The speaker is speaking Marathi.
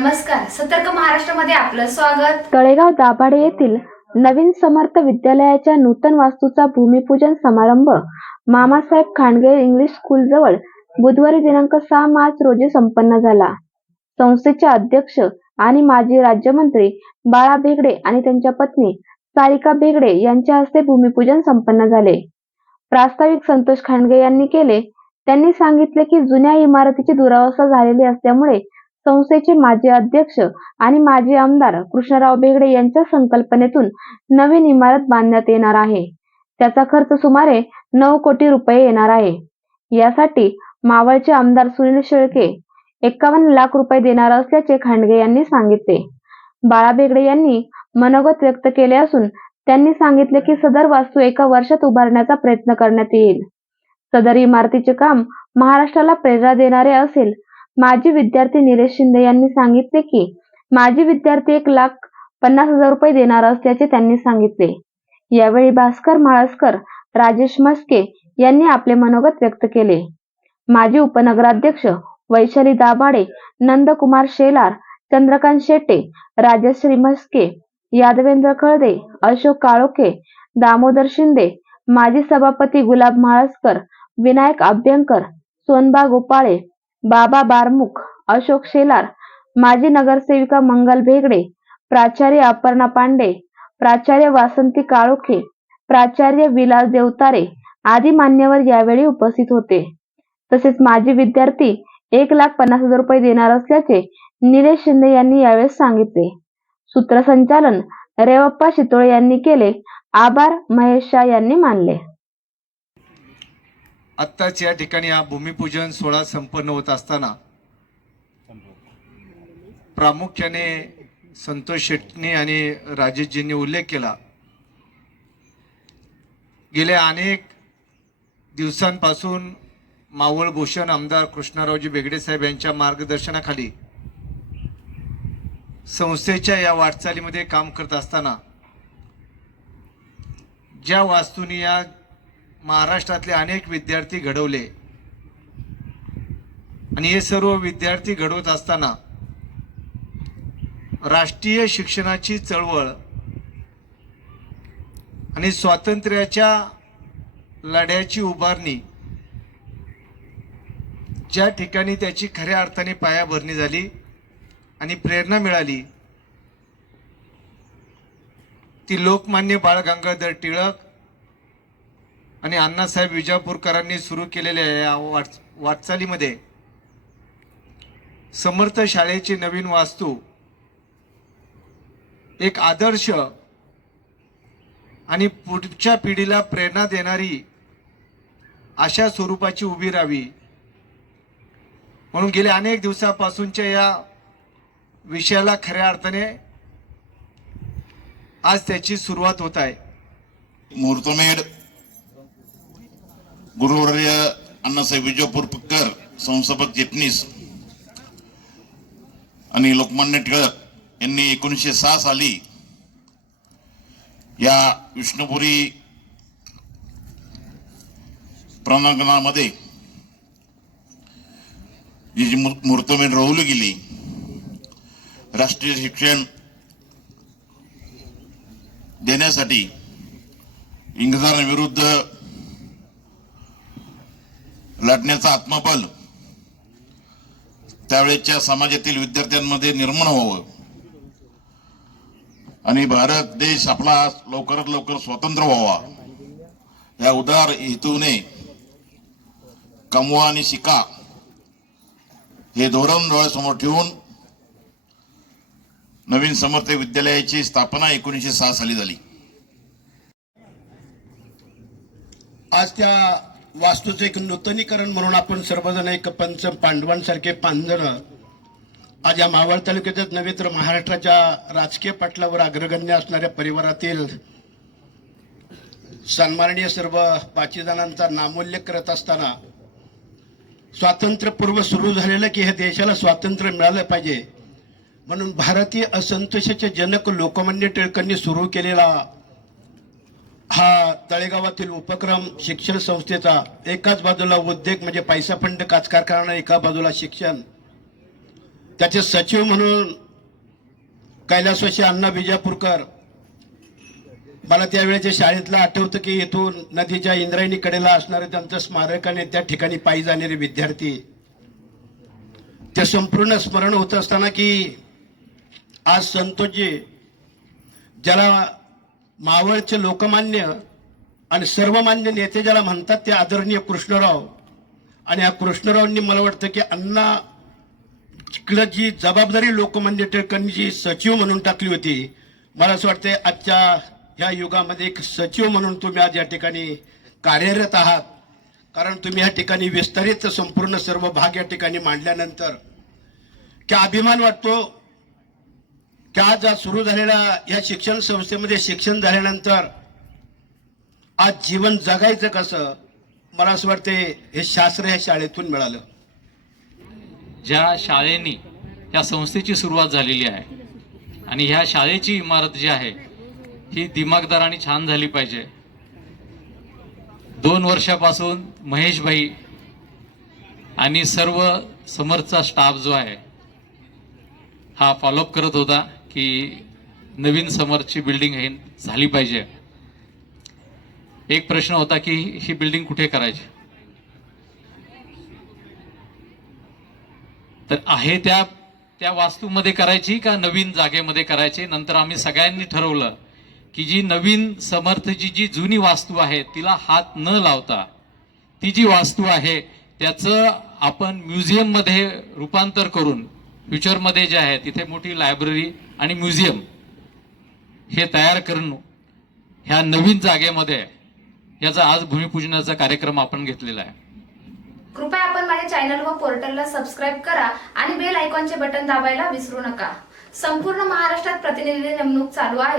नमस्कार. सतर्क महाराष्ट्रामध्ये आपलं स्वागत. तळेगाव दाभाडे येथील नवीन समर्थ विद्यालयाच्या नूतन वास्तूचा भूमिपूजन समारंभ मामासाहेब खांडगे इंग्लिश स्कूल जवळ बुधवारी दिनांक सहा मार्च रोजी संपन्न झाला. संस्थेचे अध्यक्ष आणि माजी राज्यमंत्री बाळा बेगडे आणि त्यांच्या पत्नी सारिका बेगडे यांच्या हस्ते भूमिपूजन संपन्न झाले. प्रास्ताविक संतोष खांडगे यांनी केले. त्यांनी सांगितले की जुन्या इमारतीची दुरावस्था झालेली असल्यामुळे संस्थेचे माजी अध्यक्ष आणि माजी आमदार कृष्णराव बेगडे यांच्या संकल्पनेतून नवीन इमारत बांधण्यात येणार आहे. त्याचा खर्च सुमारे नऊ कोटी रुपये येणार आहे. यासाठी मावळचे आमदार सुनील शेळके एकावन्न लाख रुपये देणार असल्याचे खांडगे यांनी सांगितले. बाळा बेगडे यांनी मनोगत व्यक्त केले असून त्यांनी सांगितले की सदर वास्तू एका वर्षात उभारण्याचा प्रयत्न करण्यात येईल. सदर इमारतीचे काम महाराष्ट्राला प्रेरणा देणारे असेल माजी विद्यार्थी निलेश शिंदे यांनी सांगितले की माजी विद्यार्थी एक लाख पन्नास हजार रुपये देणार असल्याचे त्यांनी सांगितले. यावेळी भास्कर म्हाळसकर राजेश मस्के यांनी आपले मनोगत व्यक्त केले. माजी उपनगराध्यक्ष वैशाली दाभाडे नंदकुमार शेलार चंद्रकांत शेट्टे राजश्री मस्के यादवेंद्र खळदे अशोक काळोखे दामोदर शिंदे माजी सभापती गुलाब म्हाळसकर विनायक अभ्यंकर सोनबा गोपाळे बाबा बारमुख अशोक शेलार माजी नगरसेविका मंगल भेगडे प्राचार्य अपर्णा पांडे प्राचार्य वासंती काळोखे प्राचार्य विलास देवतारे आदी मान्यवर यावेळी उपस्थित होते. तसेच माजी विद्यार्थी एक लाख पन्नास हजार रुपये देणार असल्याचे निलेश शिंदे यांनी यावेळेस सांगितले. सूत्रसंचालन रेवप्पा शितोळे यांनी केले आभार महेश शाह यांनी मानले. आत्ताच या ठिकाणी हा भूमिपूजन सोहळा संपन्न होत असताना प्रामुख्याने संतोष शेट्टी आणि राजेशजींनी उल्लेख केला. गेल्या अनेक दिवसांपासून मावळ भूषण आमदार कृष्णरावजी बेगडे साहेब यांच्या मार्गदर्शनाखाली संस्थेच्या या वाटचालीमध्ये काम करत असताना ज्या वास्तूंनी या महाराष्ट्रातले अनेक विद्यार्थी घडवले. आणि हे सर्व विद्यार्थी घडवत असताना राष्ट्रीय शिक्षणाची चळवळ आणि स्वातंत्र्याच्या लढ्याची उभारणी ज्या ठिकाणी त्याची खऱ्या अर्थाने पायाभरणी झाली आणि प्रेरणा मिळाली ती लोकमान्य बाळ गंगाधर टिळक आणि अण्णासाहेब विजापूरकरांनी सुरू केलेल्या या वाट वाटचालीमध्ये समर्थ शाळेची नवीन वास्तू एक आदर्श आणि पुढच्या पिढीला प्रेरणा देणारी अशा स्वरूपाची उभी राहावी. म्हणून गेल्या अनेक दिवसापासूनच्या या विषयाला खऱ्या अर्थाने आज त्याची सुरुवात होत आहे. मुहूर्तमेढ गुरुवर्य अण्णासाहेब विजयपूरकर संस्थापक चिटणीस आणि लोकमान्य टिळक यांनी एकोणीसशे सहा साली या विष्णुपुरी प्रांगणामध्ये जी जी मूर- रोवली गेली राष्ट्रीय शिक्षण देण्यासाठी इंग्रजांविरुद्ध लढण्याचं आत्मबल त्यावेळेच्या समाजातील विद्यार्थ्यांमध्ये निर्माण व्हावं. आणि भारत देश आपला लवकरात लवकर स्वतंत्र व्हावा. या उदार हेतूने कमवा आणि शिका हे धोरण डोळ्यासमोर ठेवून नवीन समर्थ विद्यालयाची स्थापना एकोणीसशे सहा साली झाली. आज त्या वास्तूचं एक नूतनीकरण म्हणून आपण सर्वजण एक पंच पांडवांसारखे पाच आज या मावळ तालुक्यातच नव्हे तर महाराष्ट्राच्या राजकीय पटलावर अग्रगण्य असणाऱ्या परिवारातील सन्माननीय सर्व पाचवी जणांचा नामोल्लेख करत असताना स्वातंत्र्यपूर्व सुरू झालेलं की हे देशाला स्वातंत्र्य मिळालं पाहिजे म्हणून भारतीय असंतोषाचे जनक लोकमान्य टिळकांनी सुरू केलेला हा तळेगावातील उपक्रम शिक्षण संस्थेचा एकाच बाजूला उद्योग म्हणजे पैसा फंड काच कारखाना एका बाजूला शिक्षण. त्याचे सचिव म्हणून कैलासवाशी अण्णा विजापूरकर मला त्यावेळेच्या शाळेतलं आठवतं की इथून नदीच्या इंद्रायणी कडेला असणारे त्यांचं स्मारक आणि त्या ठिकाणी पायी जाणारे विद्यार्थी. ते संपूर्ण स्मरण होत असताना की आज संतोषजी ज्याला मावळचे लोकमान्य आणि सर्वमान्य नेते ज्याला म्हणतात ते आदरणीय कृष्णराव. आणि या कृष्णरावांनी मला वाटतं की अण्णा इकडं जी जबाबदारी लोकमान्य टिळकांनी जी सचिव म्हणून टाकली होती मला असं वाटतं आजच्या ह्या युगामध्ये एक सचिव म्हणून तुम्ही आज या ठिकाणी कार्यरत आहात. कारण तुम्ही या ठिकाणी विस्तारित संपूर्ण सर्व भाग या ठिकाणी मांडल्यानंतर की अभिमान वाटतो की आज सुरू झालेल्या या शिक्षण संस्थेमध्ये शिक्षण झाल्यानंतर आज जीवन जगायचं कसं मला असं वाटते हे शास्त्र या शाळेतून मिळालं. ज्या शाळेनी या संस्थेची सुरुवात झालेली आहे आणि ह्या शाळेची इमारत जी आहे ही दिमागदार आणि छान झाली पाहिजे. दोन वर्षापासून महेशभाई आणि सर्व समर्थचा स्टाफ जो आहे हा फॉलोअप करत होता. की नवीन समर्थची बिल्डिंग हे झाली पाहिजे. एक प्रश्न होता की ही बिल्डिंग कुठे करायची? तर आहे त्या त्या वास्तूमध्ये करायची का नवीन जागेमध्ये करायची? नंतर आम्ही सगळ्यांनी ठरवलं की जी नवीन समर्थची जी जुनी वास्तू आहे तिला हात न लावता ती जी वास्तू आहे त्याचं आपण म्युझियममध्ये रूपांतर करून फ्युचरमध्ये जे आहे तिथे मोठी लायब्ररी आणि म्युझियम हे तयार करणं ह्या नवीन जागेमध्ये याचा आज भूमिपूजनाचा कार्यक्रम आपण घेतलेला आहे. कृपया आपण माझ्या चॅनल व पोर्टलला सबस्क्राईब करा आणि बेल आयकॉनचे बटन दाबायला विसरू नका. संपूर्ण महाराष्ट्रात प्रतिनिधी नेमणूक चालू आहे.